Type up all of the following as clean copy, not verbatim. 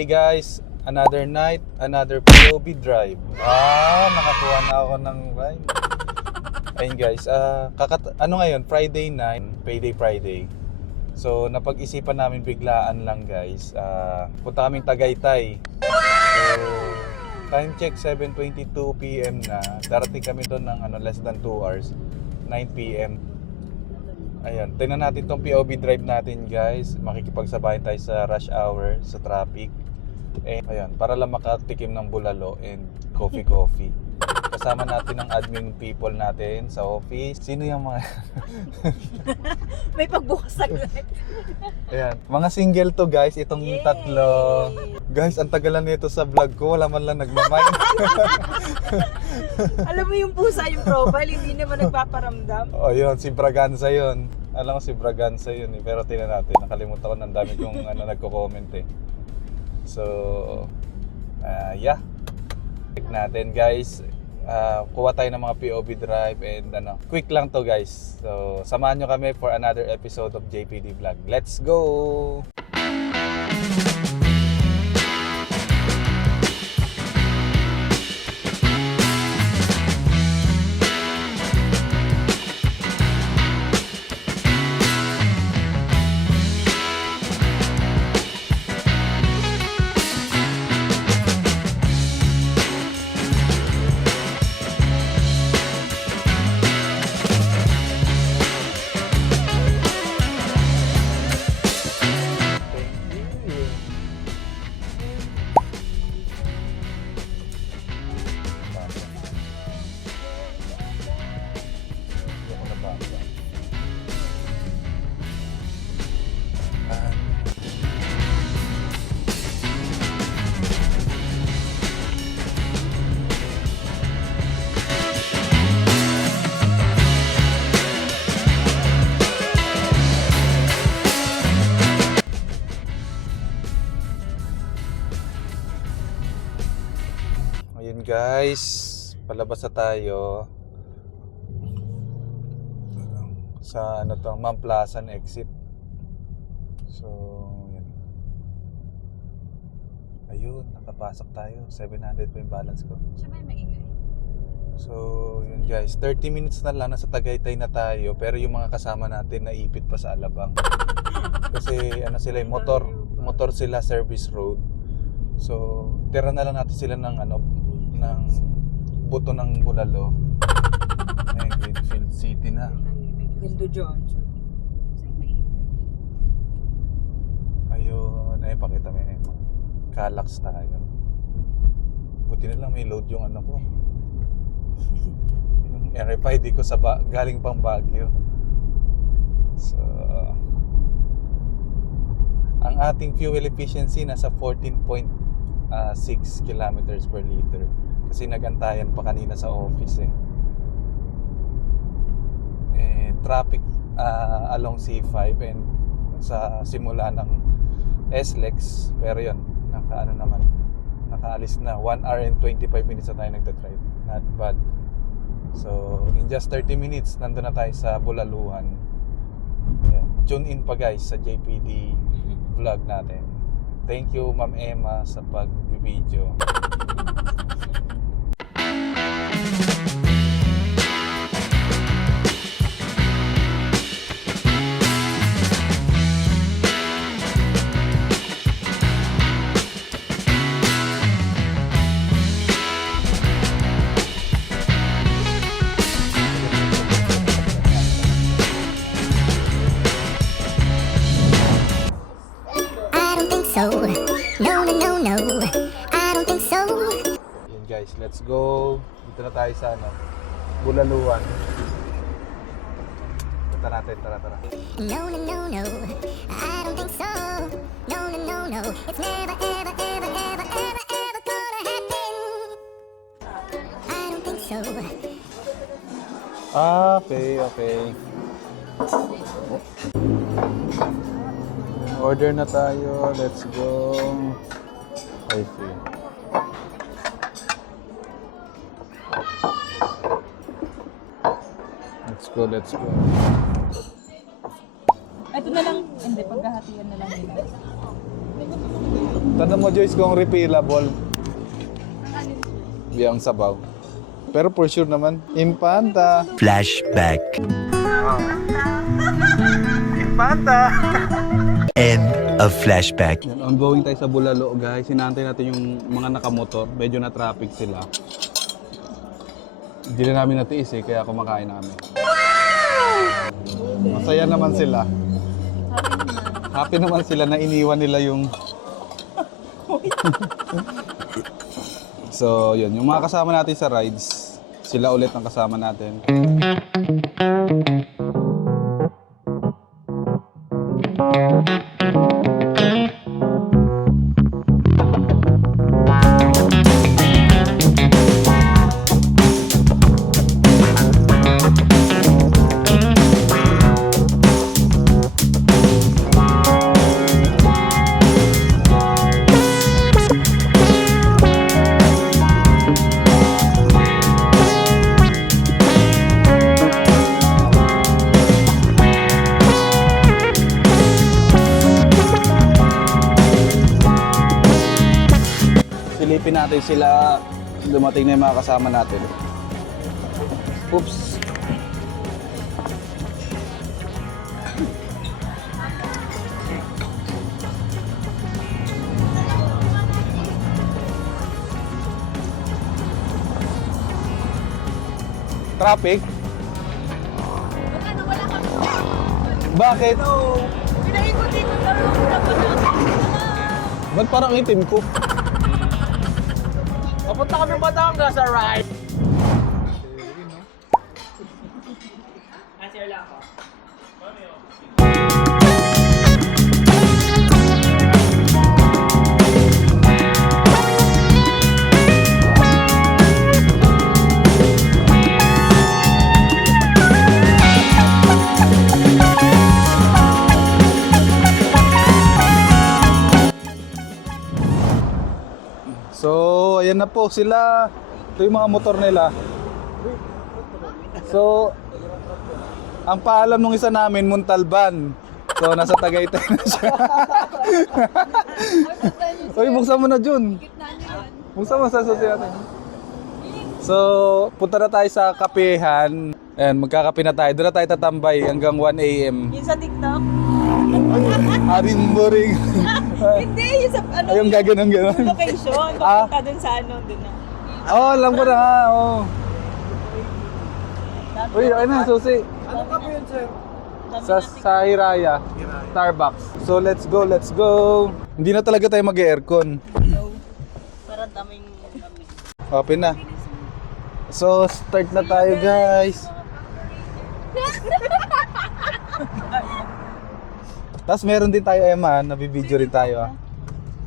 Hey guys, another night, another POV drive. Nakakuha na ako ng ride. Ayun guys, ano ngayon? Friday night, payday Friday. So napag-isipan namin biglaan lang guys. Punta kaming Tagaytay. So time check 7:22 PM na. Darating kami doon ng less than 2 hours, 9 PM. Ayan, tingnan natin tong POV drive natin guys. Makikipagsabayan tayo sa rush hour, sa traffic. Ayan, para lang makatikim ng bulalo and coffee. Kasama natin ang admin people natin sa office. Sino yung mga... May pagbukas saglit. Ayan, mga single to guys, itong Yay! tatlo. Guys, ang tagalan nito sa vlog ko, wala man lang nagmamind. Alam mo yung pusa, yung profile, hindi naman nagpaparamdam. O yun, si Braganza yun. Alam ko si Braganza yun eh. Pero tingnan natin, nakalimutan ko ng dami kong nagko-comment eh. So, yeah. Check natin guys. Kuha tayo ng mga POV drive and quick lang to guys. So, samahan nyo kami for another episode of JPD Vlog. Let's go! Ayun guys, palabas na tayo sa Mount Plaza exit. So, yan. Ayun, nakapasok tayo. 700 pa yung balance ko. Siya ba maingay? So, yun guys, 30 minutes na lang, nasa Tagaytay na tayo. Pero yung mga kasama natin naipit pa sa Alabang. Kasi sila, motor sila, service road. So, tira na lang natin sila ng ng buto ng Bulalo. Greenfield City na. Gando Johnson. Ayun, pakita mo yun. Calax tayo. Buti na lang may load yung ko. Yung RFID ko galing pang Baguio. So, ang ating fuel efficiency nasa 14.6 kilometers per liter. Kasi nagantayan pa kanina sa office eh. Traffic along C5 and sa simula ng SLEX. Pero yun, nakaalis na. 1 hour and 25 minutes na tayo nagta-drive. Not bad. So, in just 30 minutes, nandun na tayo sa Bulaluhan. Ayan. Tune in pa guys sa JPD vlog natin. Thank you Ma'am Emma sa pag-video. So, no, I don't think so. Yun guys, let's go. Dito na tayo sa Bulaluhan. Punta natin, tara. No, I don't think so. No, it's never, ever gonna happen. I don't think so. Okay. Order na tayo. Let's go. I see. Let's go. Ito na lang, hindi, paghahatian na lang nila. Tanong mo Joyce kung refillable. Yung sabaw. Pero for sure naman, Infanta. Flashback. Infanta. End of flashback. Yan, ongoing tayo sa Bulalo, guys. Sinantay natin yung mga nakamotor. Medyo na traffic sila. Hindi na namin natiis eh, kaya kumakain namin. Masaya naman sila. Happy naman sila na iniwan nila yung... So, yun. Yung mga kasama natin sa rides, sila ulit ang kasama natin. Silipin natin sila, dumating na yung mga kasama natin. Oops. Traffic? Bakit? Pinaikot-ikot lang yung dapat natin. Ba't parang itim ko? Papunta kami Batangas sa ride. Answer lang ako. So, ayan na po sila. Ito yung mga motor nila. So, ang paalam nung isa namin, Montalban. So, nasa Tagaytay na siya. Uy, buksan mo na, Jun. Buksan mo sa susi natin. So, punta na tayo sa kapehan. Ayan, magkakape na tayo. Doon na tayo tatambay hanggang 1 a.m. Yung sa TikTok? Aring-boring. Hindi, yung sa ano, Ayun, gaganon-ganon. yung location. Ah. Papunta dun sa ano, dun na. Oo, alam ko na nga. Oo. Uy, ayun na, susi. Ano ka po yun, sir? Sa Hiraya, Starbucks. So let's go, let's go. Hindi na talaga tayo mag-aircon. Parang daming lamig. Open na. So start na tayo, guys. Tapos meron din tayo, Emma, nabibideo rin tayo.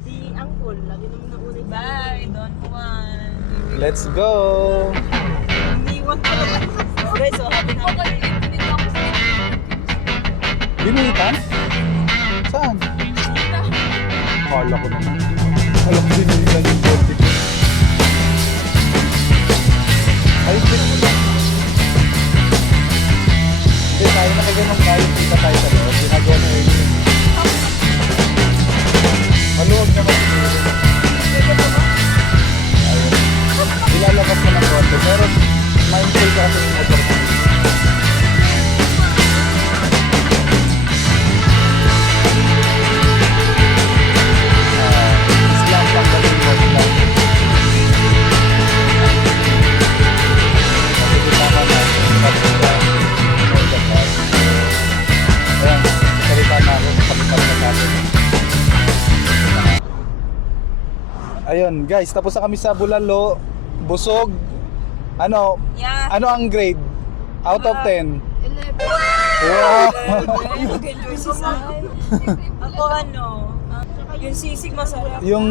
Si Angkol, lagi naman na uli. Bye, Don Juan. Let's go. Iniwan ko naman. Okay, so happy na ako. Binitan? Saan? Kala ko naman. Kala ko binitan yung bote ko. Ay, hindi tayo nakaganong tayo. Kita tayo sa loob. Ginagawa na yun. Maluwag naman siguro. Ayun. Ilalabas ko ng konti. Pero mindful ka kasi yung motor ko. Islam lang ba yung motor lang? Kasi kita ka na. Ayan, salita na ako. Salita na natin. Ayun guys, tapos na kami sa Bulalo. Busog. Ano? Yeah. Ano ang grade? Out of 10? 11. Wow! Mag-enjoy si Sai. Ako ano, yung sisig masarap. Yung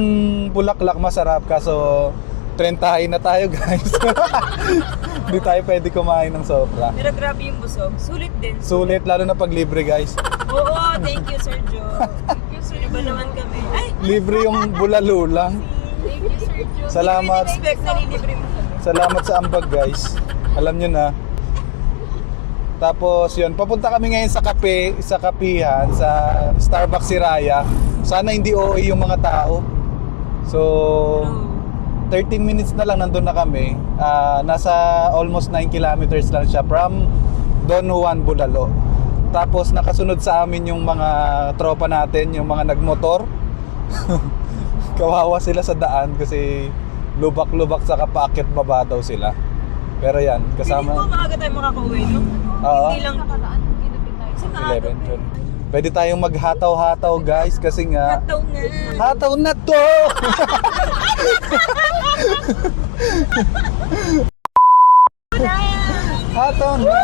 bulaklak masarap kaso 30 na tayo guys. Hindi tayo pwede kumain ng sobra. Pero grabe yung busog. Sulit din. Sulit lalo na pag libre guys. Oo, thank you Sir Joe. Thank you Sir. Iba naman kami. Ay! Libre yung bulalo lang. Thank you Sir Joe. Salamat. Hindi expect na nilibre mo kami. Salamat sa ambag guys. Alam nyo na. Tapos yun, papunta kami ngayon sa kapihan, sa Starbucks Hiraya. Sana hindi OA yung mga tao. So 13 minutes na lang nandun na kami. Nasa almost 9 kilometers lang siya from Don Juan, Bulalo. Tapos nakasunod sa amin yung mga tropa natin, yung mga nagmotor. Kawawa sila sa daan kasi lubak-lubak sa kapakit baba daw sila. Pero yan, Hindi po kasama maaga tayo makakauwi, no? Oo. Hindi lang sa maaga. 11, 12. Pwede tayong maghataw-hataw guys kasi nga Hataw na. hataw na to! Hataw na!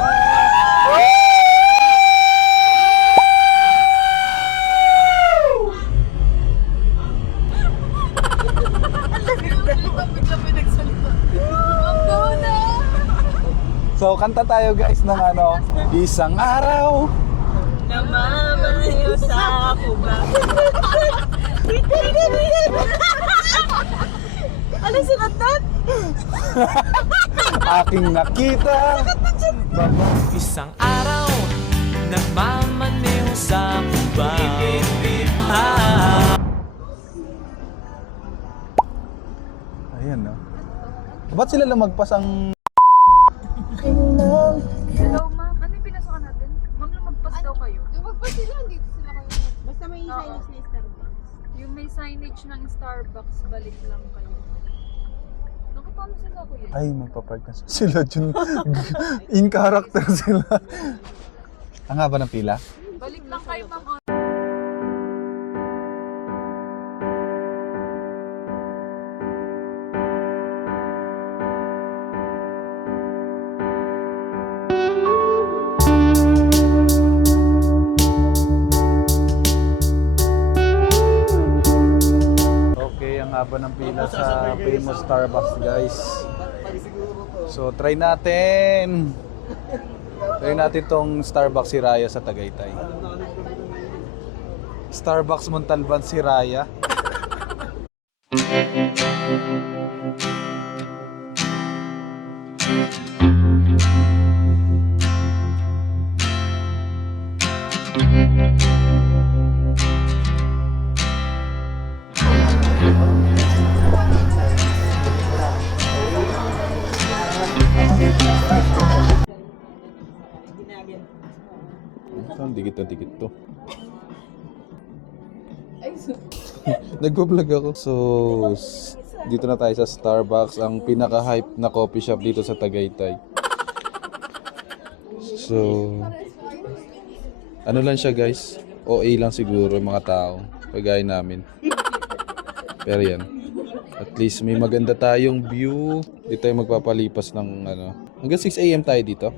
So kanta tayo guys ng ano, isang araw. Namamalayo sa kuba. Ano sulat doon? Aking nakita. Baba. Isang araw, nagmamaneho sa Cuba. Ayan no. Ba't sila lumagpas ang... Hello, ma'am. Ano yung pinasukan natin? Ma'am, lumagpas daw kayo. Lumagpas sila, dito sila kayo. Basta may signage na Starbucks. Yung may signage ng Starbucks, balik lang kayo. Nakapano sila ko yun? Ay, magpapark na sila dyan. In character sila. Ang haba ng pila? Balik lang kayo, ma'am. Okay, ang haba ng pila sa famous Starbucks guys. So try natin. Try natin tong Starbucks Hiraya sa Tagaytay. Starbucks Montalban Hiraya. Ang dikit na dikit to. Nagpo-vlog ako. So, dito na tayo sa Starbucks, ang pinaka-hype na coffee shop dito sa Tagaytay. So, ano lang siya guys? OA lang siguro yung mga tao. Kagaya namin. Pero yan. At least may maganda tayong view. Dito tayo magpapalipas ng ano. Hanggang 6 AM tayo dito.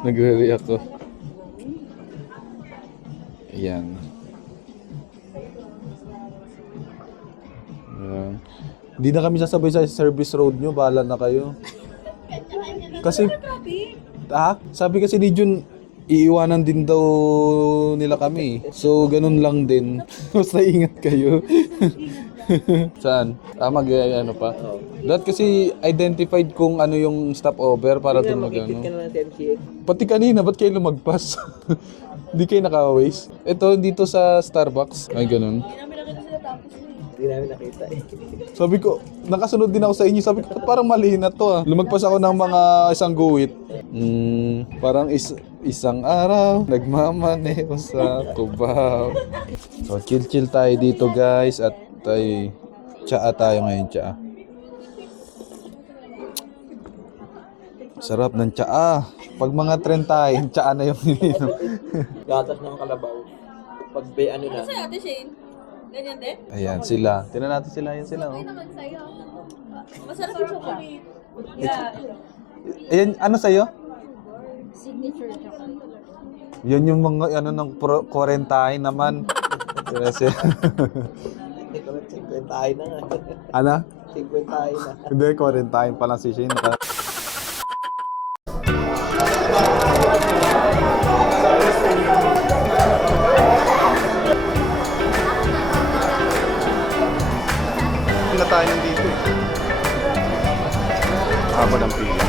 Nagre-react ako. Ayan. Ayan. Hindi na kami sasabay sa service road nyo. Bahala na kayo. Kasi, sabi kasi ni Jun, iiwanan din daw nila kami. So, ganun lang din. Basta ingat kayo. Saan? Ano pa? Dahil kasi identified kung ano yung stopover para doon mag-ano. Pati kanina, ba't kayo lumagpas? Hindi kayo naka-waste. Ito, dito sa Starbucks. Ay, ganun. Hindi namin nakita eh. Sabi ko, nakasunod din ako sa inyo. Sabi ko, parang mali na to ah. Lumagpas ako ng mga isang guwit. Parang isang araw, nagmamaneho sa Cubao. So, chill tayo dito guys. At tayo, tsaa tayo ngayon, tsaa. Sarap ng tsaa. Pag mga trend tayo, tsaa na yung ininom. Gatas ng kalabaw. Pag ano na. Sa'yo, Ate Shane? Ganyan din? Ayan sila. Tingnan natin sila. Ayan sila. Oh. Naman sa'yo. Masarap yung chocolate. Ayan, ano sa'yo? Signature chocolate. Yan yung mga ano ng quarantine naman. Kasi Hindi ko lang 50 tayo na nga. ano? 50 tayo na. Hindi, quarantine pa lang si Shane. Na tayo nandito eh. Haba ng pila.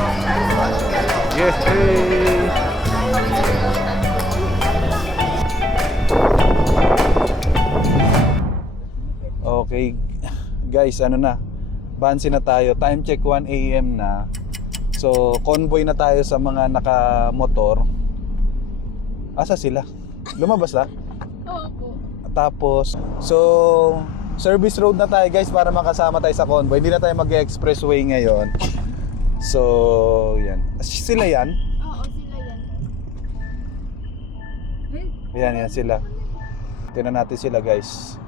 Yes, hey! Anyway, guys, ano na, bansi na tayo. Time check 1 AM na. So, convoy na tayo sa mga nakamotor. Asa sila? Lumabas na? Opo. Tapos, so, service road na tayo guys para makasama tayo sa convoy. Hindi na tayo mag-expressway ngayon. So, yan. Sila yan? Oo, sila yan. Eh, Yan sila. Tingnan natin sila guys.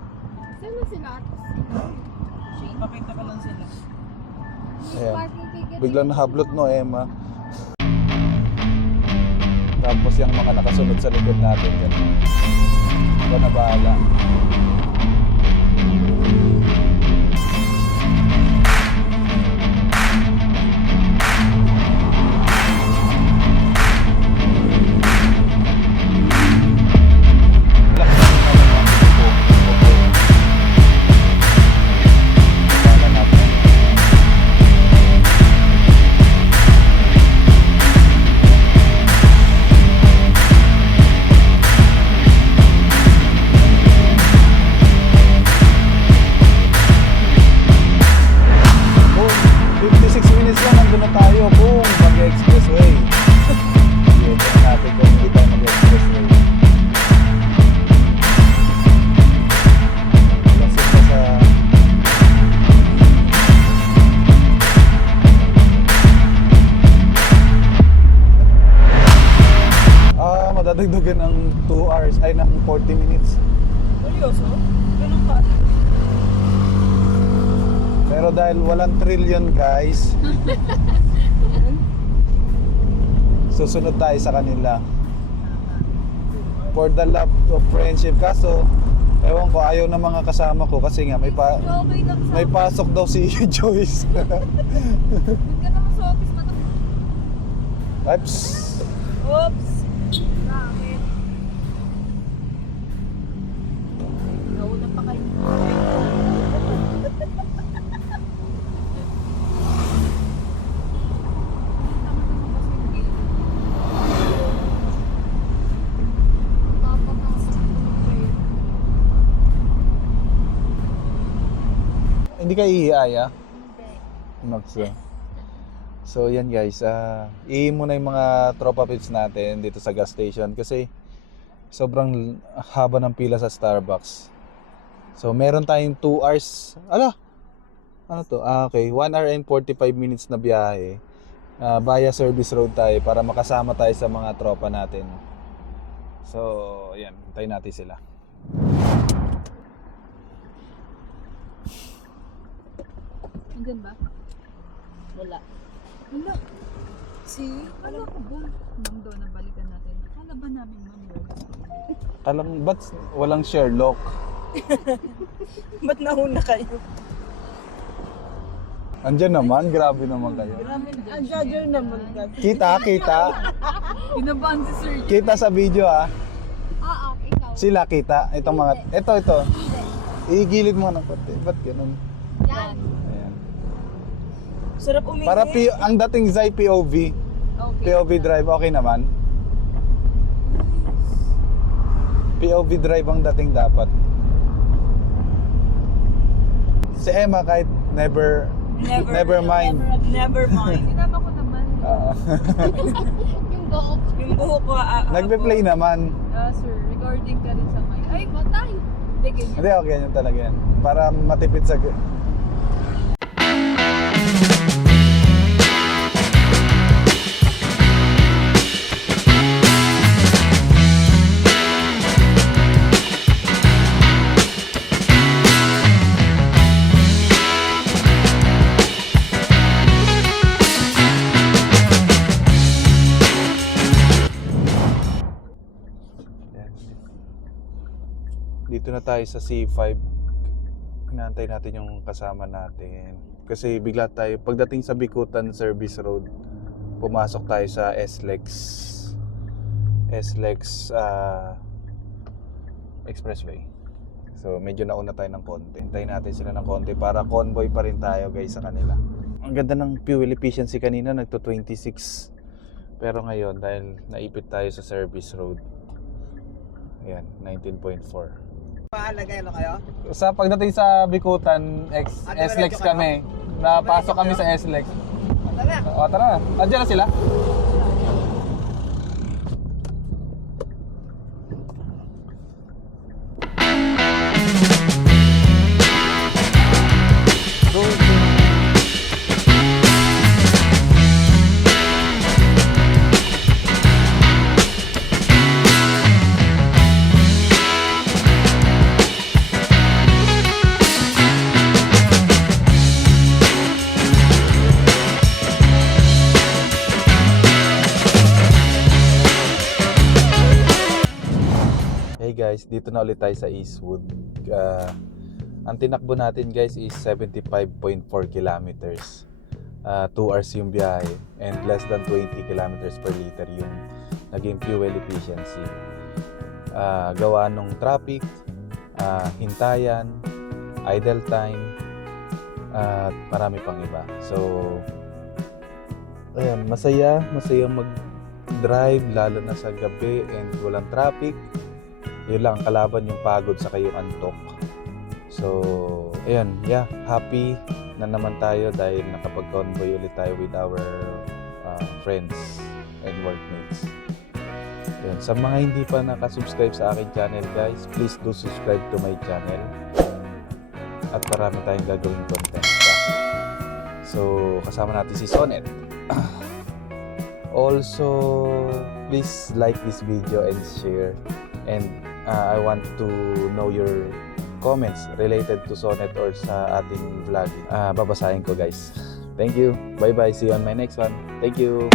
saan na sila? Pakita ko lang sila. Ayan. Parking ticket. Biglang nahablot no, Emma. Tapos yung mga nakasunod sa likod natin yan. Ikaw na bahala. Boom! 56 minutes lang, nandun na tayo. Boom! Mag-expressway. Yun, tingnan natin kung hindi tayo mag-expressway. Lasing na sa... madadagdagan ng 2 hours, ay ng 40 minutes. Seryoso? Ganun ka? Pero dahil walang trillion guys, susunod tayo sa kanila. For the love of friendship. Kaso, ewan ko, ayaw ng mga kasama ko kasi nga Okay lang sa... may pasok daw si Joyce. Doon ka naman sa office mo. Oops. Oops! Bakit? Nauna pa kayo. Hindi ka ihiaya? Hindi. So yan guys, ihi muna yung mga tropa pits natin dito sa gas station kasi sobrang haba ng pila sa Starbucks. So meron tayong 2 hours. Ala! Ano to? Okay, 1 hour and 45 minutes na biyahe. Via service road tayo para makasama tayo sa mga tropa natin. So, yan, hintayin natin sila. Andyan ba? Wala. Wala. See? Wala ko ba? Ma'am daw, nabalikan natin. Akala ba namin, ma'am, yun? Ba't walang Sherlock? Ba't nauna kayo? Andyan naman, grabe naman kayo. Ang judger naman ka. Kita. Inabahan si Sir. Kita sa video ah. Ikaw. Sila kita. Itong mga, ito. Igilid mo ng konti. Ba't ganun? Yan. Ayan. Sarap umingi. Para ang dating Zai POV. Okay. POV drive, okay naman. POV drive ang dating dapat. Si Emma kahit never mind. Never mind. Sinama ko naman. Yung buhok. Yung buhok ko. Nagpe-play naman. Sir, recording ka rin sa mic. Ay, matay. Hindi, ganyan. Hindi, okay yan talaga yan. Para matipid sa... Dito na tayo sa C5. Inaantay natin yung kasama natin. Kasi bigla tayo, pagdating sa Bikutan Service Road, pumasok tayo sa SLEX Expressway. So medyo nauna tayo ng konti. Hintayin natin sila ng konti para convoy pa rin tayo guys sa kanila. Ang ganda ng fuel efficiency kanina, nagto 26. Pero ngayon dahil naipit tayo sa service road, ayan, 19.4. Mahalaga ano kayo? Sa pagdating sa Bikutan, SLEX kami. Napasok kami sa SLEX. Tara. O, tara na. Andiyan na sila? Hey guys, dito na ulit tayo sa Eastwood. Ang tinakbo natin guys is 75.4 kilometers. 2 hours yung biyahe and less than 20 kilometers per liter yung naging fuel efficiency. Gawa nung traffic, hintayan, idle time, at marami pang iba. So, ayan, masaya mag-drive lalo na sa gabi and walang traffic. Yun lang, kalaban yung pagod sa yung antok. So, ayan, yeah, happy na naman tayo dahil nakapag-convoy ulit tayo with our friends and workmates. Ayan, sa mga hindi pa nakasubscribe sa akin channel guys, please do subscribe to my channel. At marami tayong gagawing content pa. So, kasama natin si Sonet. Also, please like this video and share. And I want to know your comments related to Sonet or sa ating vlog. Babasahin ko guys. Thank you. Bye bye. See you on my next one. Thank you.